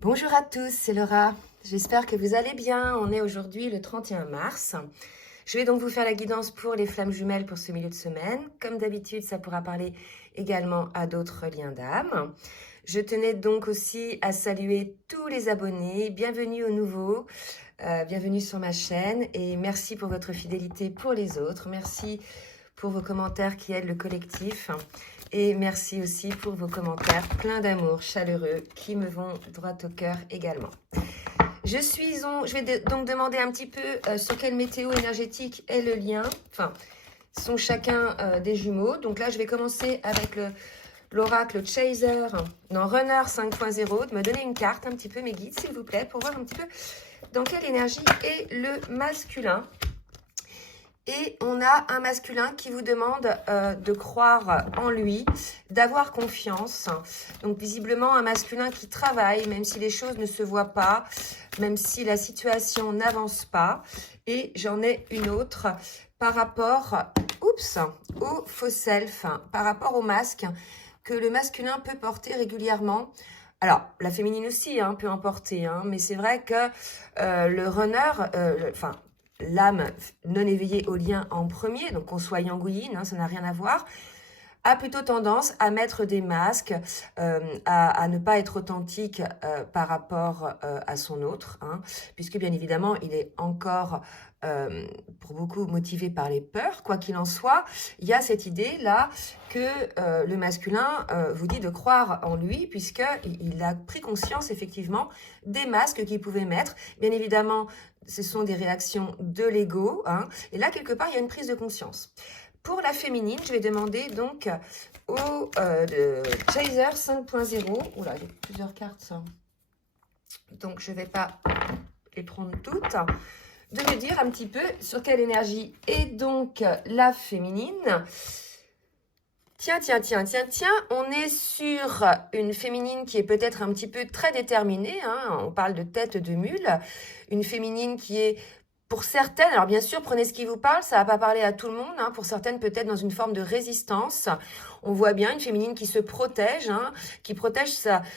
Bonjour à tous, c'est Laura. J'espère que vous allez bien. On est aujourd'hui le 31 mars. Je vais donc vous faire la guidance pour les flammes jumelles pour ce milieu de semaine. Comme d'habitude, ça pourra parler également à d'autres liens d'âme. Je tenais donc aussi à saluer tous les abonnés. Bienvenue aux nouveaux, bienvenue sur ma chaîne et merci pour votre fidélité pour les autres. Merci pour vos commentaires qui aident le collectif. Et merci aussi pour vos commentaires pleins d'amour, chaleureux, qui me vont droit au cœur également. Je vais donc demander un petit peu sur quelle météo énergétique est le lien. Enfin, sont chacun des jumeaux. Donc là, je vais commencer avec l'oracle Chaser, non, Runner 5.0, de me donner une carte, un petit peu mes guides, s'il vous plaît, pour voir un petit peu dans quelle énergie est le masculin. Et on a un masculin qui vous demande de croire en lui, d'avoir confiance. Donc visiblement un masculin qui travaille, même si les choses ne se voient pas, même si la situation n'avance pas. Et j'en ai une autre par rapport au faux self, par rapport au masque que le masculin peut porter régulièrement. Alors, la féminine aussi peut en porter, mais c'est vrai que le runner, l'âme non éveillée au lien en premier, donc qu'on soit yang ou yin, ça n'a rien à voir, a plutôt tendance à mettre des masques, à ne pas être authentique par rapport à son autre, puisque bien évidemment, il est encore, pour beaucoup, motivé par les peurs. Quoi qu'il en soit, il y a cette idée-là que le masculin vous dit de croire en lui, puisqu'il a pris conscience, effectivement, des masques qu'il pouvait mettre. Bien évidemment, ce sont des réactions de l'ego, et là, quelque part, il y a une prise de conscience. Pour la féminine, je vais demander donc au Chaser 5.0. Oula, il y a plusieurs cartes, ça. Donc, je ne vais pas les prendre toutes. De me dire un petit peu sur quelle énergie est donc la féminine. Tiens, on est sur une féminine qui est peut-être un petit peu très déterminée, on parle de tête de mule, une féminine qui est pour certaines, alors bien sûr, prenez ce qui vous parle, ça va pas parler à tout le monde, pour certaines peut-être dans une forme de résistance. On voit bien une féminine qui se protège, qui protège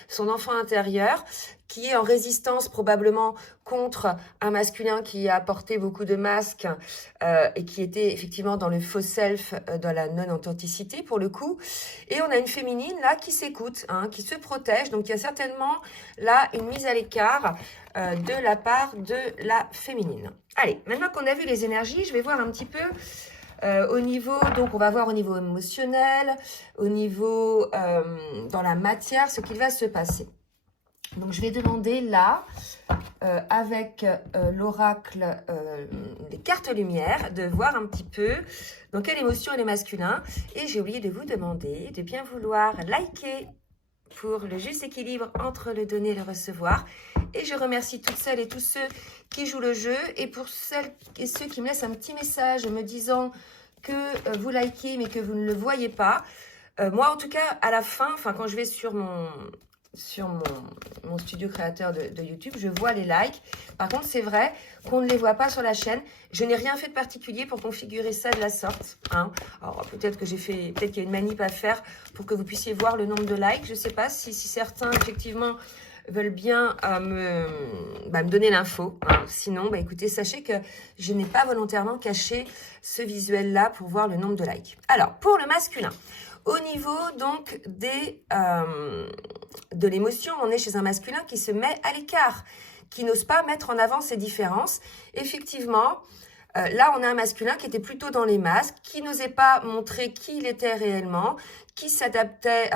son enfant intérieur, qui est en résistance probablement contre un masculin qui a porté beaucoup de masques et qui était effectivement dans le faux self, dans la non-authenticité pour le coup. Et on a une féminine là qui s'écoute, qui se protège. Donc il y a certainement là une mise à l'écart de la part de la féminine. Allez, maintenant qu'on a vu les énergies, je vais voir un petit peu au niveau, donc on va voir au niveau émotionnel, au niveau dans la matière, ce qu'il va se passer. Donc je vais demander là, avec l'oracle des cartes lumière, de voir un petit peu dans quelle émotion est le masculin. Et j'ai oublié de vous demander de bien vouloir liker pour le juste équilibre entre le donner et le recevoir. Et je remercie toutes celles et tous ceux qui jouent le jeu. Et pour celles et ceux qui me laissent un petit message me disant que vous likez mais que vous ne le voyez pas. Moi, en tout cas, à la fin, quand je vais sur mon studio créateur de YouTube, je vois les likes. Par contre, c'est vrai qu'on ne les voit pas sur la chaîne. Je n'ai rien fait de particulier pour configurer ça de la sorte. Alors, peut-être qu'il y a une manip à faire pour que vous puissiez voir le nombre de likes. Je ne sais pas si certains, effectivement, veulent bien me donner l'info. Sinon, écoutez, sachez que je n'ai pas volontairement caché ce visuel-là pour voir le nombre de likes. Alors, pour le masculin, au niveau donc de l'émotion, on est chez un masculin qui se met à l'écart, qui n'ose pas mettre en avant ses différences. Effectivement, là on a un masculin qui était plutôt dans les masques, qui n'osait pas montrer qui il était réellement, qui s'adaptait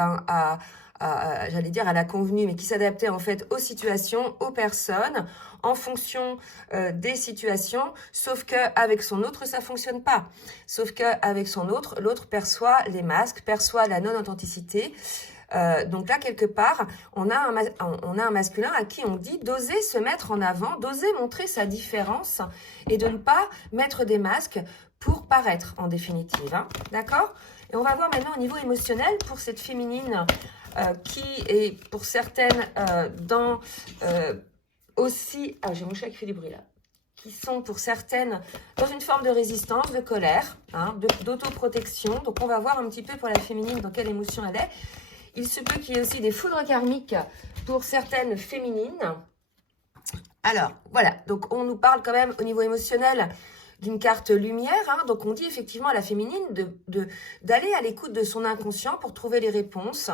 j'allais dire à la convenue, mais qui s'adaptait en fait aux situations, aux personnes, en fonction des situations, sauf qu'avec son autre, ça fonctionne pas. Sauf qu'avec son autre, l'autre perçoit les masques, perçoit la non-authenticité. Donc là, quelque part, on a un masculin à qui on dit d'oser se mettre en avant, d'oser montrer sa différence et de ne pas mettre des masques pour paraître en définitive. D'accord ? Et on va voir maintenant au niveau émotionnel pour cette féminine qui est pour certaines dans aussi... Ah, j'ai mon chat qui fait du bruit là. Qui sont pour certaines dans une forme de résistance, de colère, d'autoprotection. Donc on va voir un petit peu pour la féminine dans quelle émotion elle est. Il se peut qu'il y ait aussi des foudres karmiques pour certaines féminines. Alors, voilà. Donc, on nous parle quand même au niveau émotionnel d'une carte lumière. Hein. Donc, on dit effectivement à la féminine d'aller à l'écoute de son inconscient pour trouver les réponses.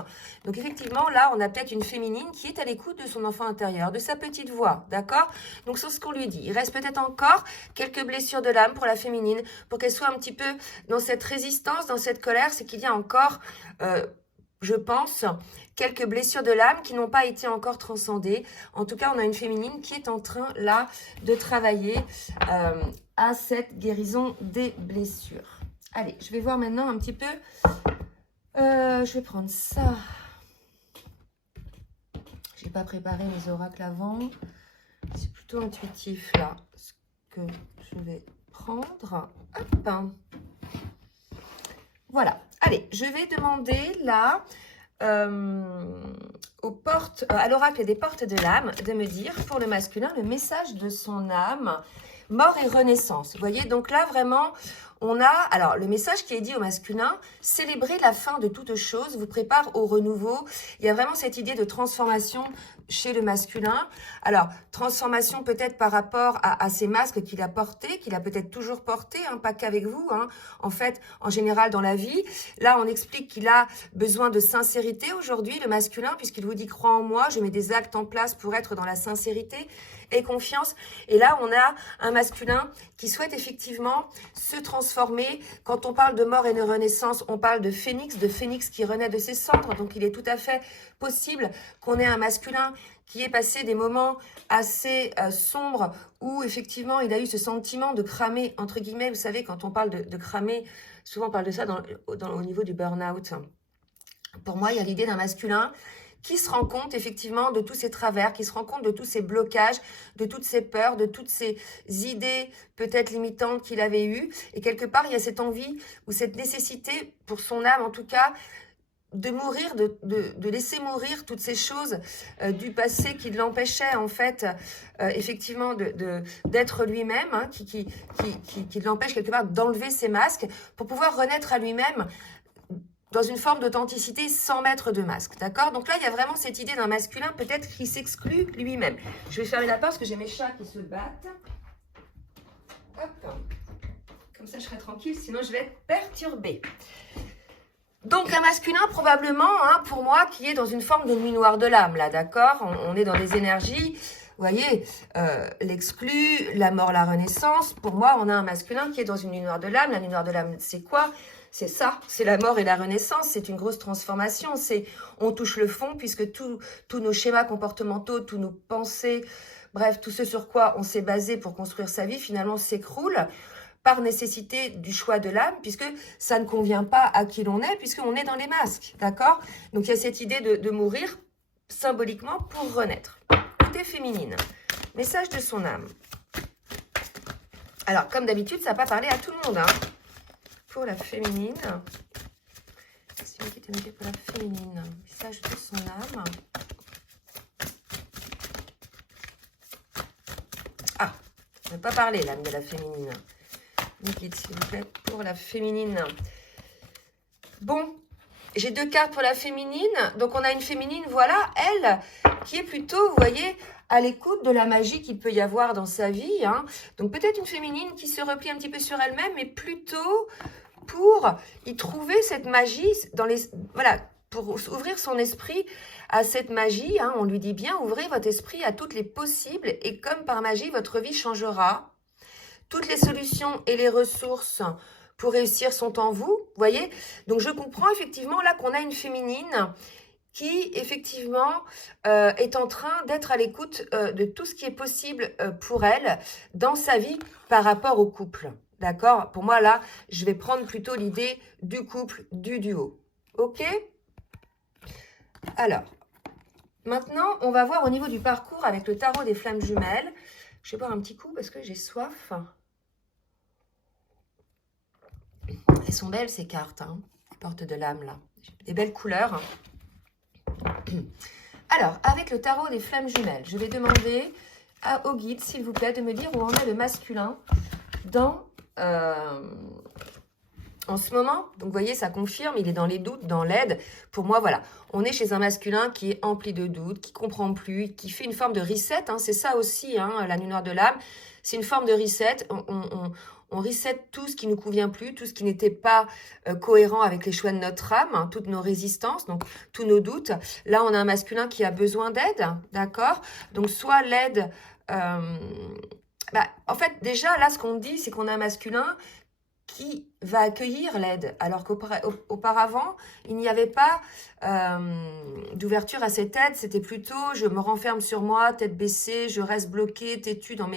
Donc, effectivement, là, on a peut-être une féminine qui est à l'écoute de son enfant intérieur, de sa petite voix, d'accord? Donc, c'est ce qu'on lui dit. Il reste peut-être encore quelques blessures de l'âme pour la féminine, pour qu'elle soit un petit peu dans cette résistance, dans cette colère. C'est qu'il y a encore, je pense, quelques blessures de l'âme qui n'ont pas été encore transcendées. En tout cas, on a une féminine qui est en train, là, de travailler à cette guérison des blessures. Allez, je vais voir maintenant un petit peu. Je vais prendre ça. Je n'ai pas préparé mes oracles avant. C'est plutôt intuitif, là, ce que je vais prendre. Hop. Voilà. Allez, je vais demander, là, à l'oracle des portes de l'âme, de me dire, pour le masculin, le message de son âme, mort et renaissance. Vous voyez, donc là, vraiment, on a, alors, le message qui est dit au masculin, célébrer la fin de toute chose, vous prépare au renouveau. Il y a vraiment cette idée de transformation chez le masculin. Alors, transformation peut-être par rapport à ces masques qu'il a portés, qu'il a peut-être toujours portés, hein, pas qu'avec vous, hein. En fait, en général dans la vie. Là, on explique qu'il a besoin de sincérité aujourd'hui, le masculin, puisqu'il vous dit « crois en moi, je mets des actes en place pour être dans la sincérité » et confiance. Et là, on a un masculin qui souhaite effectivement se transformer. Quand on parle de mort et de renaissance, on parle de phénix qui renaît de ses cendres. Donc, il est tout à fait possible qu'on ait un masculin qui ait passé des moments assez sombres où, effectivement, il a eu ce sentiment de cramer, entre guillemets. Vous savez, quand on parle de cramer, souvent on parle de ça au niveau du burn-out. Pour moi, il y a l'idée d'un masculin qui se rend compte effectivement de tous ces travers, qui se rend compte de tous ces blocages, de toutes ces peurs, de toutes ces idées peut-être limitantes qu'il avait eues. Et quelque part, il y a cette envie ou cette nécessité, pour son âme en tout cas, de mourir, de laisser mourir toutes ces choses du passé qui l'empêchaient en fait effectivement d'être lui-même, hein, qui l'empêche quelque part d'enlever ses masques pour pouvoir renaître à lui-même dans une forme d'authenticité sans mettre de masque, d'accord? Donc là, il y a vraiment cette idée d'un masculin peut-être qui s'exclut lui-même. Je vais fermer la porte parce que j'ai mes chats qui se battent. Hop. Comme ça, je serai tranquille, sinon je vais être perturbée. Donc un masculin probablement, hein, pour moi, qui est dans une forme de nuit noire de l'âme, là, d'accord? On est dans des énergies, vous voyez, l'exclu, la mort, la renaissance. Pour moi, on a un masculin qui est dans une nuit noire de l'âme. La nuit noire de l'âme, c'est quoi? C'est ça, c'est la mort et la renaissance, c'est une grosse transformation, on touche le fond puisque tous nos schémas comportementaux, tous nos pensées, bref, tout ce sur quoi on s'est basé pour construire sa vie, finalement s'écroule par nécessité du choix de l'âme, puisque ça ne convient pas à qui l'on est, puisqu'on est dans les masques, d'accord? Donc il y a cette idée de mourir symboliquement pour renaître. Côté féminine, message de son âme. Alors, comme d'habitude, ça n'a pas parlé à tout le monde, hein. Pour la féminine, c'est lui qui était noté pour la féminine, message de son âme. Ah, je n'ai pas parlé l'âme de la féminine. Guide, s'il vous plaît, pour la féminine. Bon, j'ai deux cartes pour la féminine. Donc, on a une féminine, voilà, elle, qui est plutôt, vous voyez, à l'écoute de la magie qu'il peut y avoir dans sa vie. Hein. Donc, peut-être une féminine qui se replie un petit peu sur elle-même, mais plutôt pour y trouver cette magie dans les... Voilà, pour ouvrir son esprit à cette magie. Hein, on lui dit bien, ouvrez votre esprit à toutes les possibles et comme par magie, votre vie changera. Toutes les solutions et les ressources pour réussir sont en vous, voyez. Donc, je comprends effectivement là qu'on a une féminine qui, effectivement, est en train d'être à l'écoute de tout ce qui est possible pour elle dans sa vie par rapport au couple. D'accord? Pour moi, là, je vais prendre plutôt l'idée du couple, du duo. OK? Alors, maintenant, on va voir au niveau du parcours avec le tarot des flammes jumelles. Je vais boire un petit coup parce que j'ai soif. Elles sont belles, ces cartes, hein, les portes de l'âme, là. Des belles couleurs. Alors, avec le tarot des flammes jumelles, je vais demander au guide, s'il vous plaît, de me dire où en est le masculin dans en ce moment. Donc, vous voyez, ça confirme, il est dans les doutes, dans l'aide. Pour moi, voilà, on est chez un masculin qui est empli de doutes, qui comprend plus, qui fait une forme de reset. Hein, c'est ça aussi, hein, la nuit noire de l'âme. C'est une forme de reset. On reset tout ce qui ne nous convient plus, tout ce qui n'était pas cohérent avec les choix de notre âme, hein, toutes nos résistances, donc tous nos doutes. Là, on a un masculin qui a besoin d'aide, d'accord? Donc, soit l'aide... en fait, déjà, là, ce qu'on dit, c'est qu'on a un masculin qui va accueillir l'aide, alors qu'auparavant, il n'y avait pas d'ouverture à cette aide, c'était plutôt je me renferme sur moi, tête baissée, je reste bloquée, têtue dans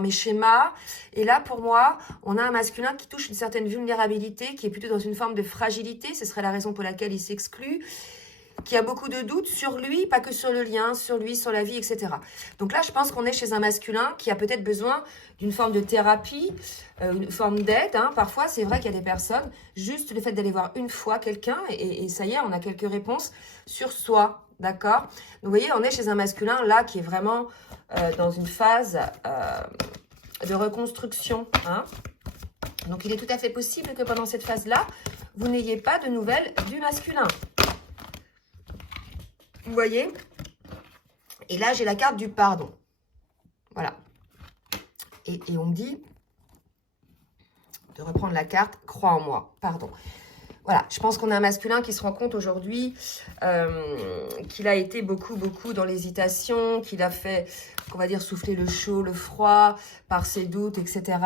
mes schémas. Et là, pour moi, on a un masculin qui touche une certaine vulnérabilité, qui est plutôt dans une forme de fragilité, ce serait la raison pour laquelle il s'exclut, qui a beaucoup de doutes sur lui, pas que sur le lien, sur lui, sur la vie, etc. Donc là, je pense qu'on est chez un masculin qui a peut-être besoin d'une forme de thérapie, une forme d'aide. Hein. Parfois, c'est vrai qu'il y a des personnes, juste le fait d'aller voir une fois quelqu'un, et ça y est, on a quelques réponses sur soi, d'accord? Donc, vous voyez, on est chez un masculin, là, qui est vraiment dans une phase de reconstruction. Hein. Donc, il est tout à fait possible que pendant cette phase-là, vous n'ayez pas de nouvelles du masculin. Vous voyez? Et là, j'ai la carte du pardon. Voilà. Et on me dit de reprendre la carte « Crois en moi ». Pardon. Voilà, je pense qu'on a un masculin qui se rend compte aujourd'hui qu'il a été beaucoup dans l'hésitation, qu'il a fait, on va dire, souffler le chaud, le froid, par ses doutes, etc.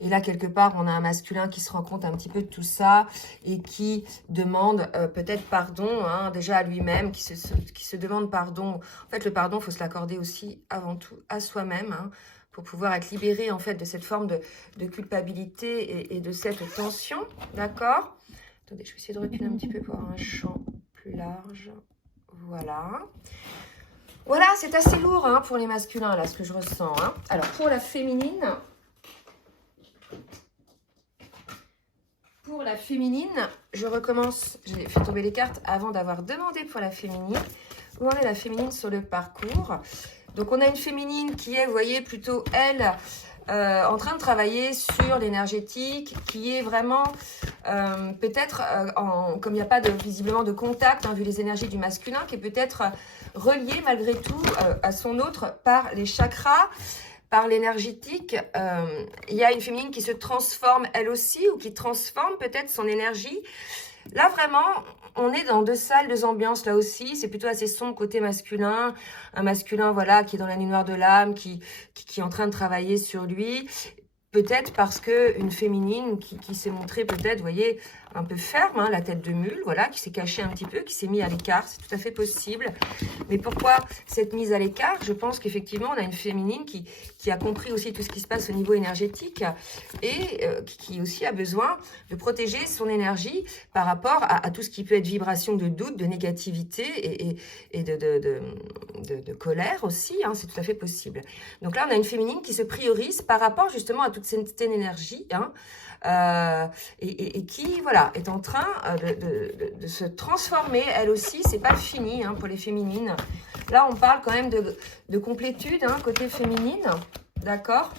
Et là, quelque part, on a un masculin qui se rend compte un petit peu de tout ça et qui demande peut-être pardon, hein, déjà à lui-même, qui se demande pardon. En fait, le pardon, il faut se l'accorder aussi avant tout à soi-même, hein, pour pouvoir être libéré, en fait, de cette forme de culpabilité et de cette tension, d'accord ? Attendez, je vais essayer de reculer un petit peu pour avoir un champ plus large. Voilà. Voilà, c'est assez lourd hein, pour les masculins, là, ce que je ressens. Hein. Alors, pour la féminine... je recommence. J'ai fait tomber les cartes avant d'avoir demandé pour la féminine. Où en est la féminine sur le parcours? Donc, on a une féminine qui est, vous voyez, plutôt, elle... en train de travailler sur l'énergétique, qui est vraiment peut-être, comme il n'y a pas visiblement de contact, hein, vu les énergies du masculin, qui est peut-être relié malgré tout à son autre par les chakras, par l'énergétique. Il y a une féminine qui se transforme elle aussi, ou qui transforme peut-être son énergie. Là, vraiment, on est dans deux salles, deux ambiances, là aussi. C'est plutôt assez sombre côté masculin. Un masculin, voilà, qui est dans la nuit noire de l'âme, qui est en train de travailler sur lui. Peut-être parce qu'une féminine qui s'est montrée peut-être, vous voyez, un peu ferme, hein, la tête de mule, voilà, qui s'est cachée un petit peu, qui s'est mis à l'écart. C'est tout à fait possible. Mais pourquoi cette mise à l'écart? Je pense qu'effectivement, on a une féminine qui a compris aussi tout ce qui se passe au niveau énergétique et qui aussi a besoin de protéger son énergie par rapport à tout ce qui peut être vibration de doute, de négativité et de colère aussi. Hein, c'est tout à fait possible. Donc là, on a une féminine qui se priorise par rapport justement à toute cette énergie, hein, et qui, voilà, est en train de se transformer, elle aussi. C'est pas fini hein, pour les féminines. Là, on parle quand même de complétude, hein, côté féminine, d'accord?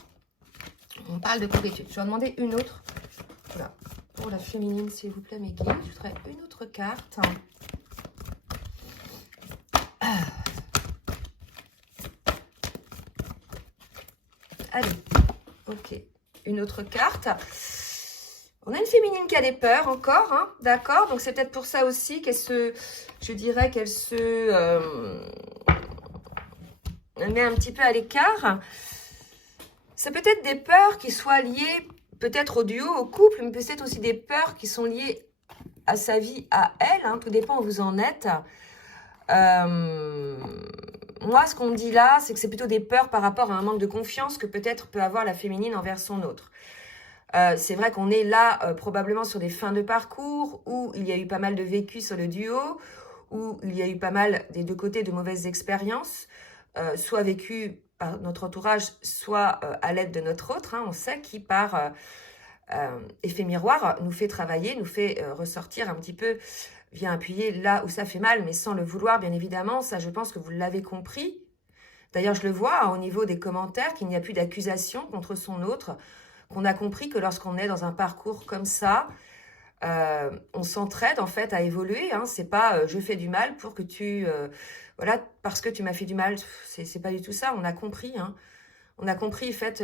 On parle de complétude. Je vais en demander une autre. Voilà. Pour la féminine, s'il vous plaît, mes guides. Je voudrais une autre carte. Allez, ok. Une autre carte. On a une féminine qui a des peurs encore, hein, d'accord? Donc, c'est peut-être pour ça aussi qu'elle je dirais qu'elle elle met un petit peu à l'écart. C'est peut-être des peurs qui soient liées peut-être au duo, au couple, mais peut-être aussi des peurs qui sont liées à sa vie, à elle. Hein, tout dépend où vous en êtes. Moi, ce qu'on me dit là, c'est que c'est plutôt des peurs par rapport à un manque de confiance que peut-être peut avoir la féminine envers son autre. C'est vrai qu'on est là probablement sur des fins de parcours où il y a eu pas mal de vécu sur le duo, où il y a eu pas mal des deux côtés de mauvaises expériences, soit vécues par notre entourage, soit à l'aide de notre autre. Hein, on sait qui, par effet miroir, nous fait travailler, nous fait ressortir un petit peu, vient appuyer là où ça fait mal, mais sans le vouloir, bien évidemment. Ça, je pense que vous l'avez compris. D'ailleurs, je le vois hein, au niveau des commentaires, qu'il n'y a plus d'accusation contre son autre, qu'on a compris que lorsqu'on est dans un parcours comme ça, On s'entraide en fait à évoluer. Hein. C'est pas je fais du mal pour que tu... voilà, parce que tu m'as fait du mal. C'est pas du tout ça. On a compris. Hein. On a compris en fait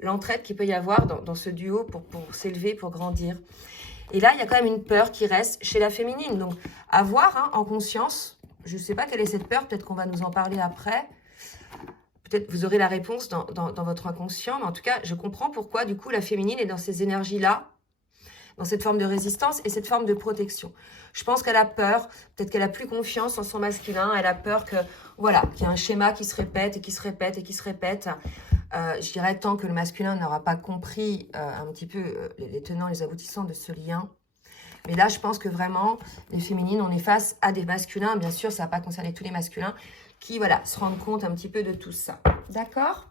l'entraide qu'il peut y avoir dans ce duo pour s'élever, pour grandir. Et là, il y a quand même une peur qui reste chez la féminine. Donc, à voir hein, en conscience. Je ne sais pas quelle est cette peur. Peut-être qu'on va nous en parler après. Peut-être vous aurez la réponse dans votre inconscient. Mais en tout cas, je comprends pourquoi, du coup, la féminine est dans ces énergies-là, dans cette forme de résistance et cette forme de protection. Je pense qu'elle a peur. Peut-être qu'elle a plus confiance en son masculin. Elle a peur que, voilà, qu'il y ait un schéma qui se répète et qui se répète et qui se répète. Je dirais tant que le masculin n'aura pas compris un petit peu les tenants, les aboutissants de ce lien. Mais là, je pense que vraiment, les féminines, on est face à des masculins. Bien sûr, ça ne va pas concerner tous les masculins qui, voilà, se rendent compte un petit peu de tout ça. D'accord?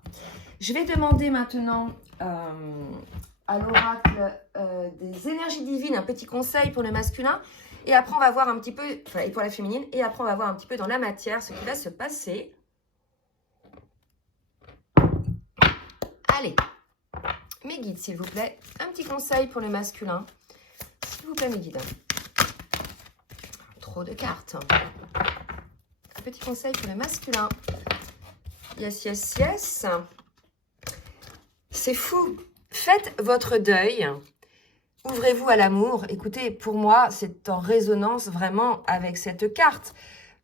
Je vais demander maintenant à l'oracle des énergies divines un petit conseil pour le masculin. Et après, on va voir un petit peu, enfin, et pour la féminine, et après, on va voir un petit peu dans la matière ce qui va se passer. Allez, mes guides, s'il vous plaît. Un petit conseil pour le masculin. S'il vous plaît, mes guides. Trop de cartes. Un petit conseil pour le masculin. Yes, yes, yes. C'est fou. Faites votre deuil. Ouvrez-vous à l'amour. Écoutez, pour moi, c'est en résonance vraiment avec cette carte.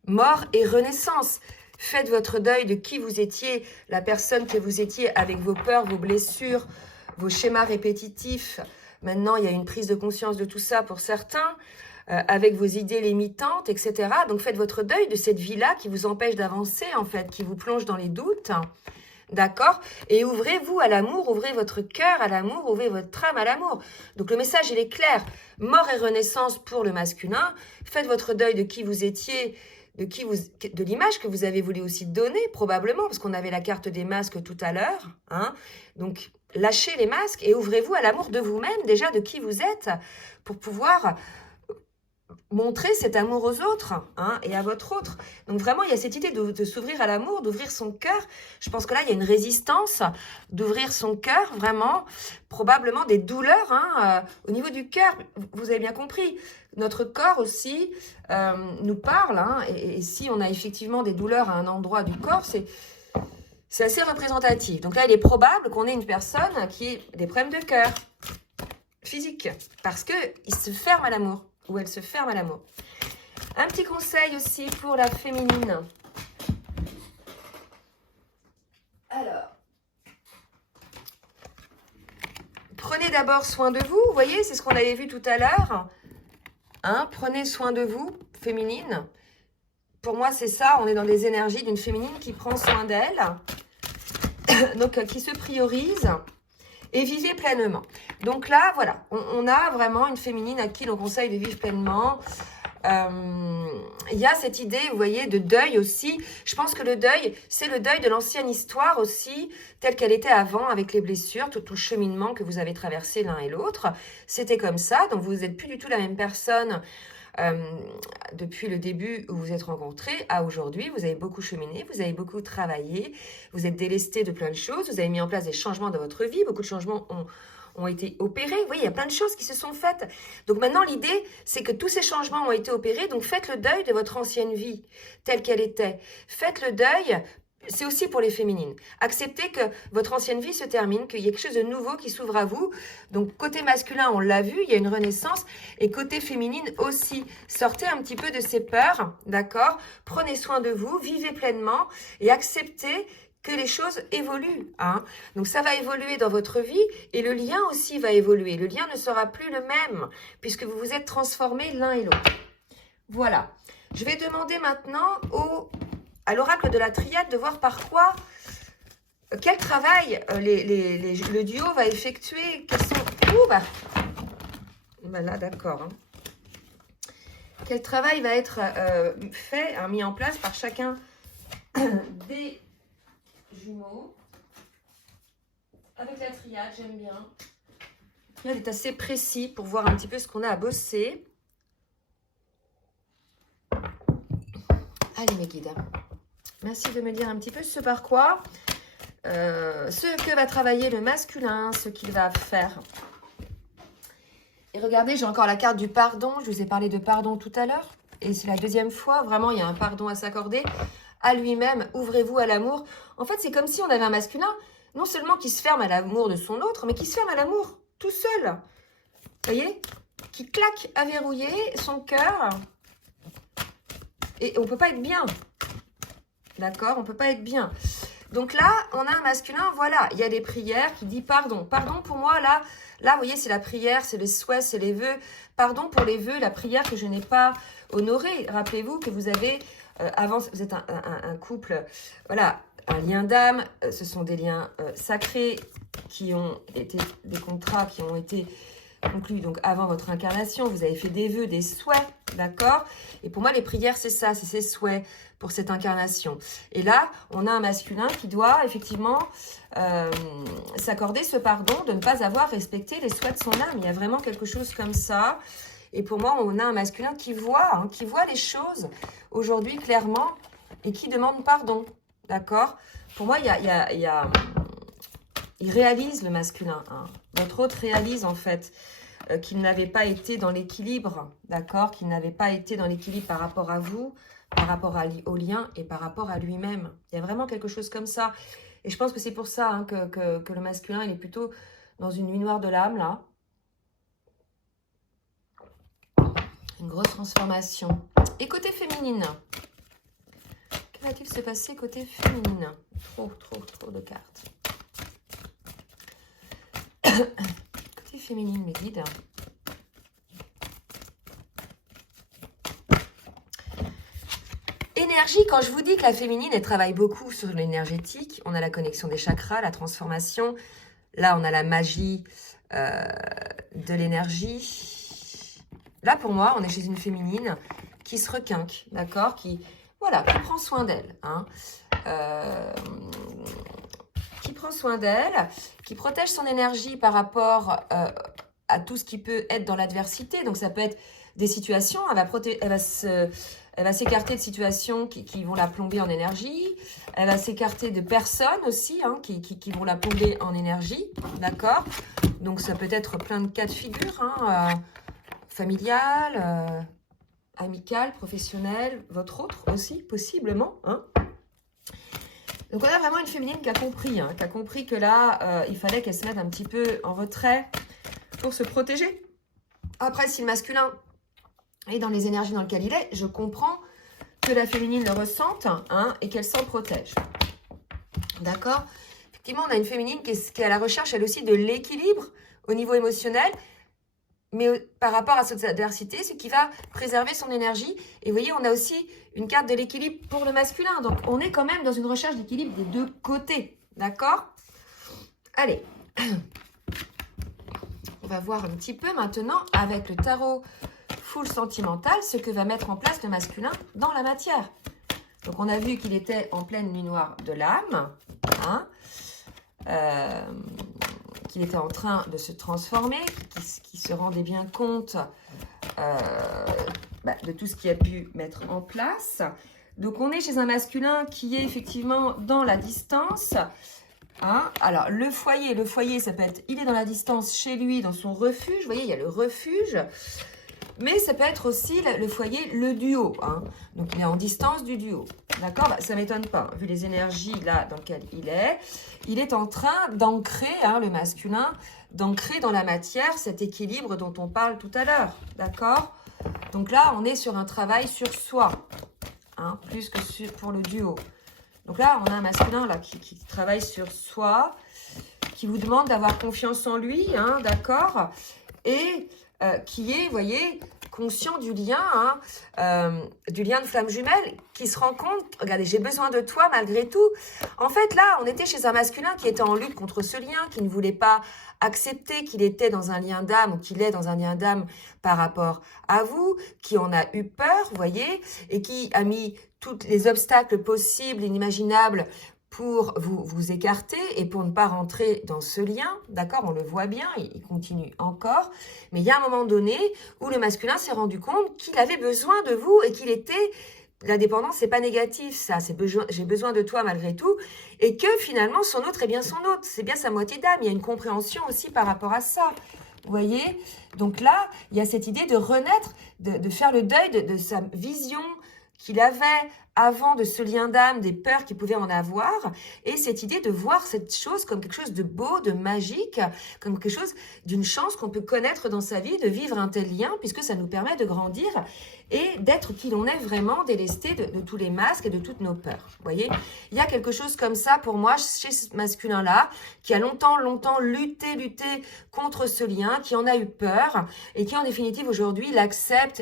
Mort et renaissance. Faites votre deuil de qui vous étiez, la personne que vous étiez avec vos peurs, vos blessures, vos schémas répétitifs. Maintenant, il y a une prise de conscience de tout ça pour certains, avec vos idées limitantes, etc. Donc, faites votre deuil de cette vie-là qui vous empêche d'avancer, en fait, qui vous plonge dans les doutes. D'accord? Et ouvrez-vous à l'amour, ouvrez votre cœur à l'amour, ouvrez votre âme à l'amour. Donc, le message, il est clair. Mort et renaissance pour le masculin. Faites votre deuil de qui vous étiez, de l'image que vous avez voulu aussi donner, probablement, parce qu'on avait la carte des masques tout à l'heure. Hein. Donc, lâchez les masques et ouvrez-vous à l'amour de vous-même, déjà de qui vous êtes, pour pouvoir montrer cet amour aux autres hein, et à votre autre. Donc vraiment, il y a cette idée de s'ouvrir à l'amour, d'ouvrir son cœur. Je pense que là, il y a une résistance d'ouvrir son cœur, vraiment, probablement des douleurs hein, au niveau du cœur. Vous avez bien compris, notre corps aussi nous parle. Hein, et si on a effectivement des douleurs à un endroit du corps, c'est assez représentatif. Donc là, il est probable qu'on ait une personne qui ait des problèmes de cœur physique parce qu'il se ferme à l'amour. Ou elle se ferme à l'amour. Un petit conseil aussi pour la féminine. Alors, prenez d'abord soin de vous. Vous voyez, c'est ce qu'on avait vu tout à l'heure. Hein, prenez soin de vous, féminine. Pour moi, c'est ça. On est dans des énergies d'une féminine qui prend soin d'elle. Donc, qui se priorise. Et vivez pleinement. Donc là, voilà, on a vraiment une féminine à qui l'on conseille de vivre pleinement. Il y a cette idée, vous voyez, de deuil aussi. Je pense que le deuil, c'est le deuil de l'ancienne histoire aussi, telle qu'elle était avant, avec les blessures, tout le cheminement que vous avez traversé l'un et l'autre. C'était comme ça, donc vous n'êtes plus du tout la même personne depuis le début où vous êtes rencontrés à aujourd'hui. Vous avez beaucoup cheminé, vous avez beaucoup travaillé, vous êtes délesté de plein de choses, vous avez mis en place des changements dans votre vie, beaucoup de changements ont été opérés. Vous voyez, il y a plein de choses qui se sont faites. Donc maintenant, l'idée, c'est que tous ces changements ont été opérés, donc faites le deuil de votre ancienne vie, telle qu'elle était. Faites le deuil. C'est aussi pour les féminines. Acceptez que votre ancienne vie se termine, qu'il y ait quelque chose de nouveau qui s'ouvre à vous. Donc, côté masculin, on l'a vu, il y a une renaissance. Et côté féminine aussi. Sortez un petit peu de ces peurs, d'accord? Prenez soin de vous, vivez pleinement et acceptez que les choses évoluent. Hein. Donc, ça va évoluer dans votre vie et le lien aussi va évoluer. Le lien ne sera plus le même puisque vous vous êtes transformés l'un et l'autre. Voilà. Je vais demander maintenant à l'oracle de la triade de voir par quoi, quel travail le duo va effectuer, quels sont... Là, d'accord. Hein. Quel travail va être fait, hein, mis en place par chacun des jumeaux. Avec la triade, j'aime bien. La triade est assez précis pour voir un petit peu ce qu'on a à bosser. Allez, mes guides. Merci de me dire un petit peu ce par quoi, ce que va travailler le masculin, ce qu'il va faire. Et regardez, j'ai encore la carte du pardon. Je vous ai parlé de pardon tout à l'heure. Et c'est la deuxième fois. Vraiment, il y a un pardon à s'accorder à lui-même. Ouvrez-vous à l'amour. En fait, c'est comme si on avait un masculin, non seulement qui se ferme à l'amour de son autre, mais qui se ferme à l'amour tout seul. Vous voyez? Qui claque à verrouiller son cœur. Et on ne peut pas être bien. D'accord? On ne peut pas être bien. Donc là, on a un masculin, voilà, il y a des prières qui disent pardon. Pardon pour moi, là, vous voyez, c'est la prière, c'est les souhaits, c'est les vœux. Pardon pour les vœux, la prière que je n'ai pas honorée. Rappelez-vous que vous avez, avant, vous êtes un couple, voilà, un lien d'âme. Ce sont des liens sacrés qui ont été, des contrats qui ont été conclus donc avant votre incarnation. Vous avez fait des vœux, des souhaits, d'accord? Et pour moi, les prières, c'est ça, c'est ces souhaits pour cette incarnation. Et là, on a un masculin qui doit effectivement s'accorder ce pardon de ne pas avoir respecté les souhaits de son âme. Il y a vraiment quelque chose comme ça. Et pour moi, on a un masculin qui voit les choses aujourd'hui clairement et qui demande pardon, d'accord? Pour moi, il réalise le masculin. Hein. Votre autre réalise en fait qu'il n'avait pas été dans l'équilibre, d'accord? Qu'il n'avait pas été dans l'équilibre par rapport à vous, par rapport au lien et par rapport à lui-même. Il y a vraiment quelque chose comme ça. Et je pense que c'est pour ça hein, que le masculin, il est plutôt dans une nuit noire de l'âme, là. Une grosse transformation. Et côté féminine, que va-t-il se passer côté féminine? Trop de cartes. Côté féminine, mes guides. Énergie, quand je vous dis que la féminine, elle travaille beaucoup sur l'énergétique, on a la connexion des chakras, la transformation. Là, on a la magie de l'énergie. Là, pour moi, on est chez une féminine qui se requinque, d'accord? Qui prend soin d'elle. Hein. Qui prend soin d'elle, qui protège son énergie par rapport à tout ce qui peut être dans l'adversité. Donc, ça peut être des situations, elle va s'écarter de situations qui vont la plomber en énergie. Elle va s'écarter de personnes aussi hein, qui vont la plomber en énergie, d'accord? Donc, ça peut être plein de cas de figure, hein, familial, amical, professionnel, votre autre aussi, possiblement, hein. Donc, on a vraiment une féminine qui a compris que là, il fallait qu'elle se mette un petit peu en retrait pour se protéger. Après, si le masculin est dans les énergies dans lesquelles il est, je comprends que la féminine le ressente hein, et qu'elle s'en protège. D'accord? Effectivement, on a une féminine qui est à la recherche, elle aussi, de l'équilibre au niveau émotionnel, mais par rapport à cette adversité, ce qui va préserver son énergie. Et vous voyez, on a aussi une carte de l'équilibre pour le masculin. Donc, on est quand même dans une recherche d'équilibre des deux côtés. D'accord? Allez. On va voir un petit peu maintenant avec le tarot full sentimental ce que va mettre en place le masculin dans la matière. Donc, on a vu qu'il était en pleine nuit noire de l'âme. Hein, qu'il était en train de se transformer, qui se rendait bien compte de tout ce qu'il a pu mettre en place. Donc, on est chez un masculin qui est effectivement dans la distance. Hein. Alors, le foyer, ça peut être, il est dans la distance chez lui, dans son refuge. Vous voyez, il y a le refuge. Mais ça peut être aussi le foyer, le duo. Hein. Donc, il est en distance du duo. D'accord? Ça ne m'étonne pas. Vu les énergies là dans lesquelles il est en train d'ancrer, hein, le masculin, d'ancrer dans la matière cet équilibre dont on parle tout à l'heure. D'accord? Donc là, on est sur un travail sur soi. Hein, plus que pour le duo. Donc là, on a un masculin là, qui travaille sur soi, qui vous demande d'avoir confiance en lui. Hein, d'accord? Et qui est, vous voyez, conscient du lien de flamme jumelle, qui se rend compte, regardez, j'ai besoin de toi malgré tout. En fait, là, on était chez un masculin qui était en lutte contre ce lien, qui ne voulait pas accepter qu'il était dans un lien d'âme ou qu'il est dans un lien d'âme par rapport à vous, qui en a eu peur, vous voyez, et qui a mis tous les obstacles possibles, inimaginables, pour vous écarter et pour ne pas rentrer dans ce lien, d'accord? On le voit bien, il continue encore. Mais il y a un moment donné où le masculin s'est rendu compte qu'il avait besoin de vous et qu'il était... La dépendance, c'est pas négatif, ça. J'ai besoin de toi malgré tout. Et que finalement, son autre est bien son autre. C'est bien sa moitié d'âme. Il y a une compréhension aussi par rapport à ça. Vous voyez? Donc là, il y a cette idée de renaître, de faire le deuil de sa vision qu'il avait avant de ce lien d'âme, des peurs qu'il pouvait en avoir, et cette idée de voir cette chose comme quelque chose de beau, de magique, comme quelque chose d'une chance qu'on peut connaître dans sa vie, de vivre un tel lien, puisque ça nous permet de grandir et d'être qui l'on est vraiment, délesté de tous les masques et de toutes nos peurs. Vous voyez, il y a quelque chose comme ça pour moi chez ce masculin-là, qui a longtemps lutté contre ce lien, qui en a eu peur, et qui en définitive aujourd'hui l'accepte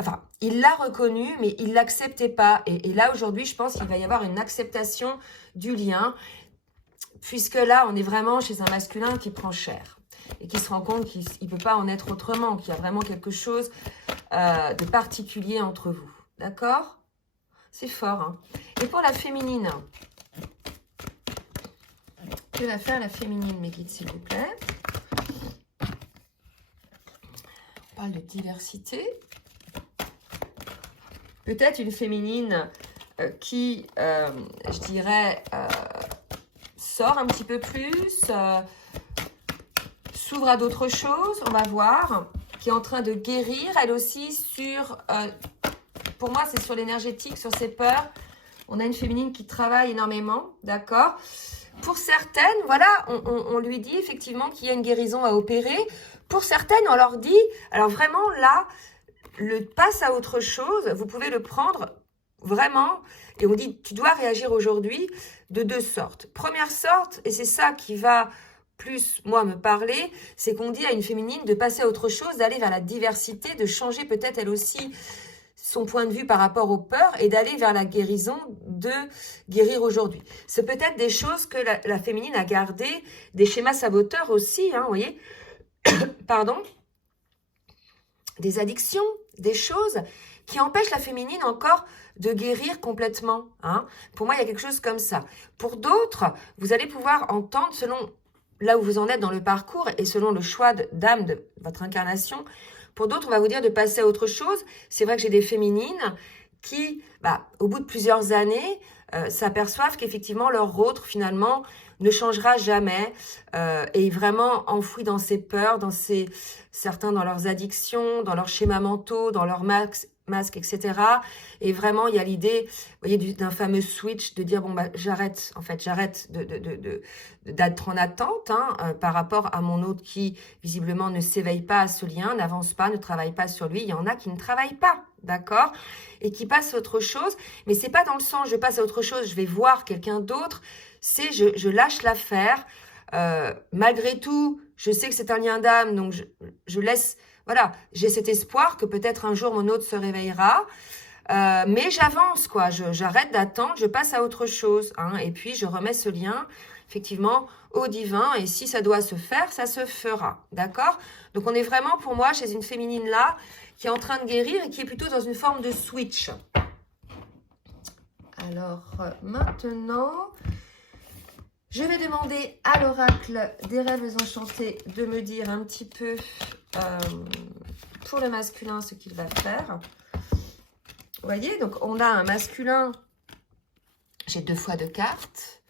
enfin, il l'a reconnu, mais il ne l'acceptait pas. Et là, aujourd'hui, je pense qu'il va y avoir une acceptation du lien, puisque là, on est vraiment chez un masculin qui prend cher et qui se rend compte qu'il ne peut pas en être autrement, qu'il y a vraiment quelque chose de particulier entre vous. D'accord? C'est fort, hein? Et pour la féminine, que va faire la féminine, mes guides, s'il vous plaît? On parle de diversité. Peut-être une féminine qui, je dirais, sort un petit peu plus, s'ouvre à d'autres choses, on va voir, qui est en train de guérir, elle aussi, sur, pour moi, c'est sur l'énergétique, sur ses peurs. On a une féminine qui travaille énormément, d'accord? Pour certaines, voilà, on lui dit effectivement qu'il y a une guérison à opérer. Pour certaines, on leur dit, alors vraiment là, le passe à autre chose, vous pouvez le prendre vraiment, et on dit, tu dois réagir aujourd'hui de deux sortes. Première sorte, et c'est ça qui va plus, moi, me parler, c'est qu'on dit à une féminine de passer à autre chose, d'aller vers la diversité, de changer peut-être elle aussi son point de vue par rapport aux peurs et d'aller vers la guérison, de guérir aujourd'hui. C'est peut-être des choses que la féminine a gardées, des schémas saboteurs aussi, hein, vous voyez, pardon, des addictions, des choses qui empêchent la féminine encore de guérir complètement. Hein. Pour moi, il y a quelque chose comme ça. Pour d'autres, vous allez pouvoir entendre selon là où vous en êtes dans le parcours et selon le choix d'âme de votre incarnation. Pour d'autres, on va vous dire de passer à autre chose. C'est vrai que j'ai des féminines qui, au bout de plusieurs années, s'aperçoivent qu'effectivement, leur autre, finalement, ne changera jamais et est vraiment enfoui dans ses peurs, certains dans leurs addictions, dans leurs schémas mentaux, dans leurs masques, etc. Et vraiment, il y a l'idée, vous voyez, d'un fameux switch, de dire, bon, j'arrête d'être en attente par rapport à mon autre qui, visiblement, ne s'éveille pas à ce lien, n'avance pas, ne travaille pas sur lui. Il y en a qui ne travaillent pas, d'accord? Et qui passent à autre chose. Mais c'est pas dans le sens, je passe à autre chose, je vais voir quelqu'un d'autre. C'est je lâche l'affaire. Malgré tout, je sais que c'est un lien d'âme, donc je laisse, voilà, j'ai cet espoir que peut-être un jour mon autre se réveillera. Mais j'avance, quoi. J'arrête d'attendre, je passe à autre chose. Hein, et puis, je remets ce lien, effectivement, au divin. Et si ça doit se faire, ça se fera. D'accord? Donc, on est vraiment, pour moi, chez une féminine là, qui est en train de guérir et qui est plutôt dans une forme de switch. Alors, maintenant, je vais demander à l'oracle des rêves enchantés de me dire un petit peu pour le masculin ce qu'il va faire. Vous voyez, donc on a un masculin, j'ai 2 fois de cartes,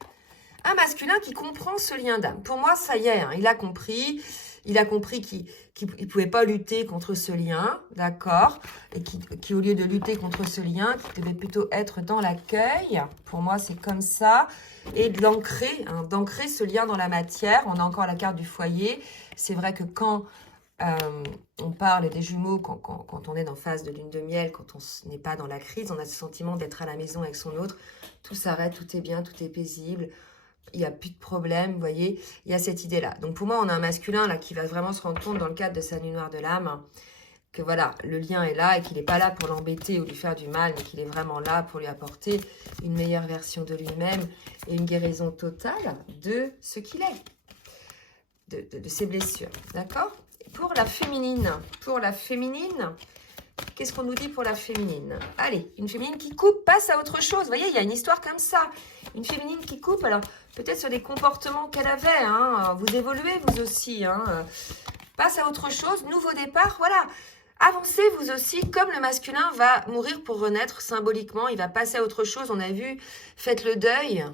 un masculin qui comprend ce lien d'âme. Pour moi, ça y est, hein, il a compris qu'il ne pouvait pas lutter contre ce lien, d'accord, et qui, au lieu de lutter contre ce lien, qui devait plutôt être dans l'accueil, pour moi c'est comme ça, et d'ancrer ce lien dans la matière. On a encore la carte du foyer. C'est vrai que quand on parle des jumeaux, quand on est en phase de lune de miel, quand on n'est pas dans la crise, on a ce sentiment d'être à la maison avec son autre, tout s'arrête, tout est bien, tout est paisible, il n'y a plus de problème, vous voyez, il y a cette idée-là. Donc pour moi, on a un masculin là qui va vraiment se rendre compte dans le cadre de sa nuit noire de l'âme, que voilà, le lien est là et qu'il n'est pas là pour l'embêter ou lui faire du mal, mais qu'il est vraiment là pour lui apporter une meilleure version de lui-même et une guérison totale de ce qu'il est, de ses blessures, d'accord? Pour la féminine, qu'est-ce qu'on nous dit pour la féminine? Allez, une féminine qui coupe, passe à autre chose. Vous voyez, il y a une histoire comme ça. Une féminine qui coupe, alors peut-être sur des comportements qu'elle avait. Hein, vous évoluez vous aussi. Hein, passe à autre chose, nouveau départ, voilà. Avancez vous aussi, comme le masculin va mourir pour renaître symboliquement. Il va passer à autre chose, on a vu. Faites le deuil.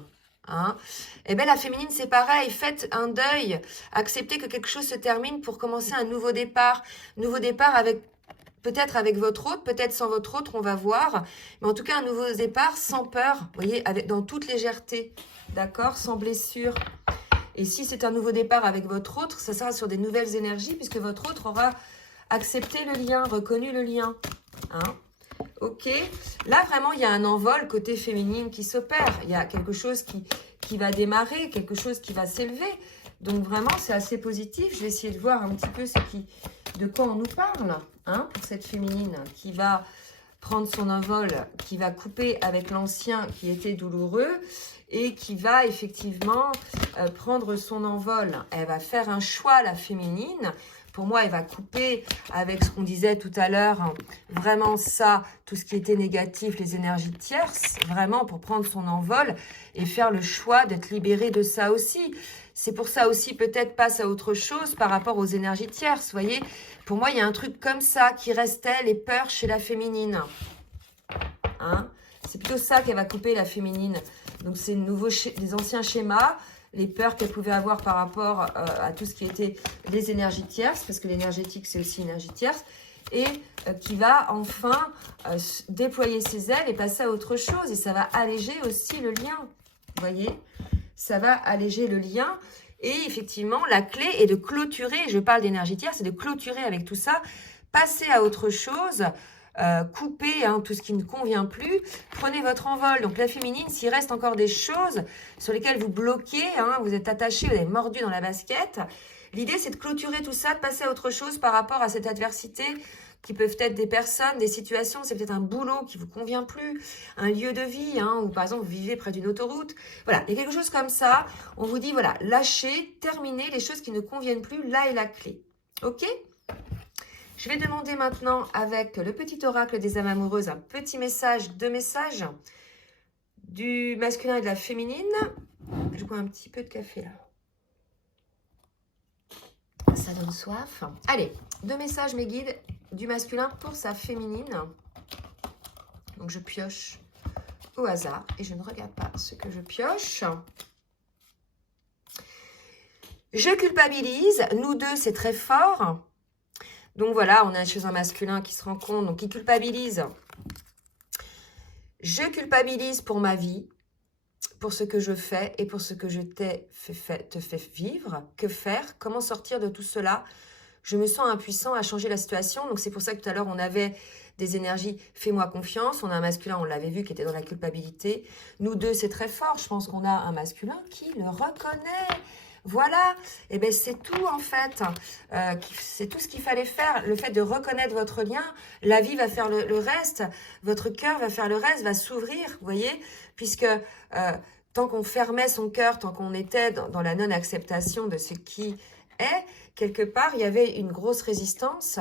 Hein. Et bien la féminine, c'est pareil, faites un deuil, acceptez que quelque chose se termine pour commencer un nouveau départ avec peut-être avec votre autre, peut-être sans votre autre, on va voir, mais en tout cas un nouveau départ sans peur, vous voyez, dans toute légèreté, d'accord, sans blessure. Et si c'est un nouveau départ avec votre autre, ça sera sur des nouvelles énergies, puisque votre autre aura accepté le lien, reconnu le lien, hein. Ok, là vraiment il y a un envol côté féminine qui s'opère, il y a quelque chose qui va démarrer, quelque chose qui va s'élever, donc vraiment c'est assez positif. Je vais essayer de voir un petit peu de quoi on nous parle, hein, pour cette féminine qui va prendre son envol, qui va couper avec l'ancien qui était douloureux et qui va effectivement prendre son envol. Elle va faire un choix, la féminine. Pour moi, elle va couper avec ce qu'on disait tout à l'heure, hein, vraiment ça, tout ce qui était négatif, les énergies tierces, vraiment pour prendre son envol et faire le choix d'être libérée de ça aussi. C'est pour ça aussi peut-être passe à autre chose par rapport aux énergies tierces, vous voyez. Pour moi, il y a un truc comme ça qui restait, les peurs chez la féminine. Hein, c'est plutôt ça qu'elle va couper, la féminine. Donc c'est les anciens schémas, les peurs qu'elle pouvait avoir par rapport à tout ce qui était les énergies tierces, parce que l'énergétique, c'est aussi énergie tierce, et qui va enfin déployer ses ailes et passer à autre chose. Et ça va alléger aussi le lien, vous voyez, ça va alléger le lien. Et effectivement, la clé est de clôturer, je parle d'énergie tierce, c'est de clôturer avec tout ça, passer à autre chose, coupez hein, tout ce qui ne convient plus, prenez votre envol. Donc la féminine, s'il reste encore des choses sur lesquelles vous bloquez, hein, vous êtes attaché, vous avez mordu dans la basket, l'idée c'est de clôturer tout ça, de passer à autre chose par rapport à cette adversité qui peuvent être des personnes, des situations, c'est peut-être un boulot qui ne vous convient plus, un lieu de vie, hein, ou par exemple vous vivez près d'une autoroute. Voilà, il y a quelque chose comme ça, on vous dit voilà, lâchez, terminez les choses qui ne conviennent plus, là est la clé. Ok ? Je vais demander maintenant avec le petit oracle des âmes amoureuses un petit message, deux messages du masculin et de la féminine. Je bois un petit peu de café là. Ça donne soif. Allez, deux messages mes guides du masculin pour sa féminine. Donc je pioche au hasard et je ne regarde pas ce que je pioche. Je culpabilise. Nous deux, c'est très fort. Donc voilà, on est chez un masculin qui se rend compte, donc il culpabilise. Je culpabilise pour ma vie, pour ce que je fais et pour ce que je te fais vivre. Que faire? Comment sortir de tout cela? Je me sens impuissant à changer la situation. Donc c'est pour ça que tout à l'heure, on avait des énergies « fais-moi confiance ». On a un masculin, on l'avait vu, qui était dans la culpabilité. Nous deux, c'est très fort. Je pense qu'on a un masculin qui le reconnaît. Voilà, et bien c'est tout en fait, c'est tout ce qu'il fallait faire, le fait de reconnaître votre lien, la vie va faire le reste, votre cœur va faire le reste, va s'ouvrir, vous voyez, puisque tant qu'on fermait son cœur, tant qu'on était dans la non-acceptation de ce qui est, quelque part il y avait une grosse résistance,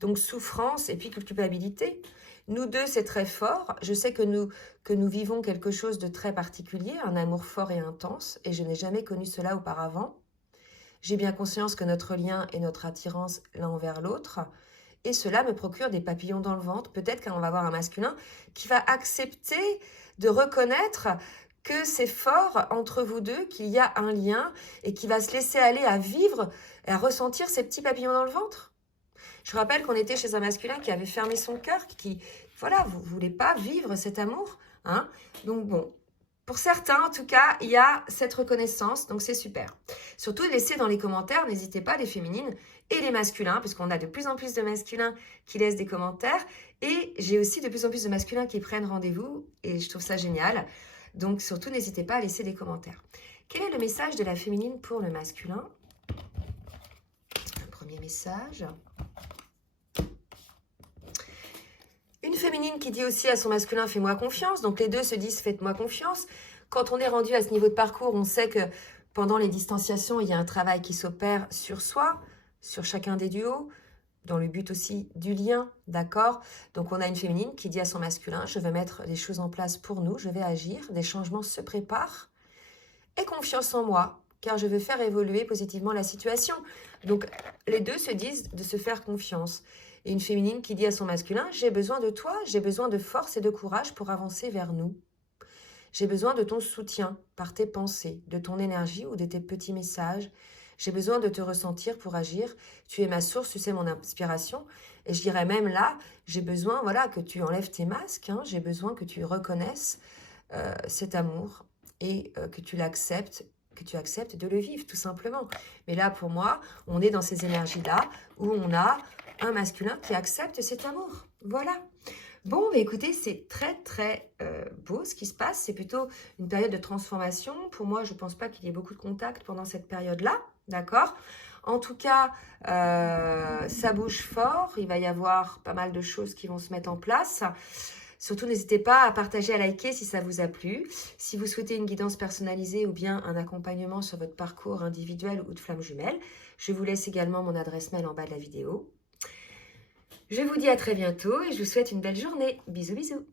donc souffrance et puis culpabilité. Nous deux, c'est très fort. Je sais que nous vivons quelque chose de très particulier, un amour fort et intense, et je n'ai jamais connu cela auparavant. J'ai bien conscience que notre lien est notre attirance l'un envers l'autre, et cela me procure des papillons dans le ventre. Peut-être qu'on va avoir un masculin qui va accepter de reconnaître que c'est fort entre vous deux, qu'il y a un lien, et qui va se laisser aller à vivre et à ressentir ces petits papillons dans le ventre. Je rappelle qu'on était chez un masculin qui avait fermé son cœur, qui, voilà, vous ne voulez pas vivre cet amour. Hein. Donc bon, pour certains, en tout cas, il y a cette reconnaissance, donc c'est super. Surtout, laissez dans les commentaires, n'hésitez pas, les féminines et les masculins, puisqu'on a de plus en plus de masculins qui laissent des commentaires. Et j'ai aussi de plus en plus de masculins qui prennent rendez-vous, et je trouve ça génial. Donc surtout, n'hésitez pas à laisser des commentaires. Quel est le message de la féminine pour le masculin? Un premier message. Une féminine qui dit aussi à son masculin « fais-moi confiance ». Donc les deux se disent « faites-moi confiance ». Quand on est rendu à ce niveau de parcours, on sait que pendant les distanciations, il y a un travail qui s'opère sur soi, sur chacun des duos, dans le but aussi du lien, d'accord? Donc on a une féminine qui dit à son masculin « je vais mettre les choses en place pour nous, je vais agir, des changements se préparent. Et confiance en moi, car je veux faire évoluer positivement la situation ». Donc les deux se disent de se faire confiance. Et une féminine qui dit à son masculin « j'ai besoin de toi, j'ai besoin de force et de courage pour avancer vers nous. J'ai besoin de ton soutien par tes pensées, de ton énergie ou de tes petits messages. J'ai besoin de te ressentir pour agir. Tu es ma source, tu sais, mon inspiration. Et je dirais même là, j'ai besoin, voilà, que tu enlèves tes masques. Hein. J'ai besoin que tu reconnaisses cet amour et que tu l'acceptes, que tu acceptes de le vivre, tout simplement. Mais là, pour moi, on est dans ces énergies-là où on a un masculin qui accepte cet amour. Voilà. Bon, bah écoutez, c'est très très beau ce qui se passe. C'est plutôt une période de transformation. Pour moi, je ne pense pas qu'il y ait beaucoup de contacts pendant cette période-là. D'accord? En tout cas, ça bouge fort. Il va y avoir pas mal de choses qui vont se mettre en place. Surtout, n'hésitez pas à partager, à liker si ça vous a plu. Si vous souhaitez une guidance personnalisée ou bien un accompagnement sur votre parcours individuel ou de flamme jumelle, je vous laisse également mon adresse mail en bas de la vidéo. Je vous dis à très bientôt et je vous souhaite une belle journée. Bisous bisous.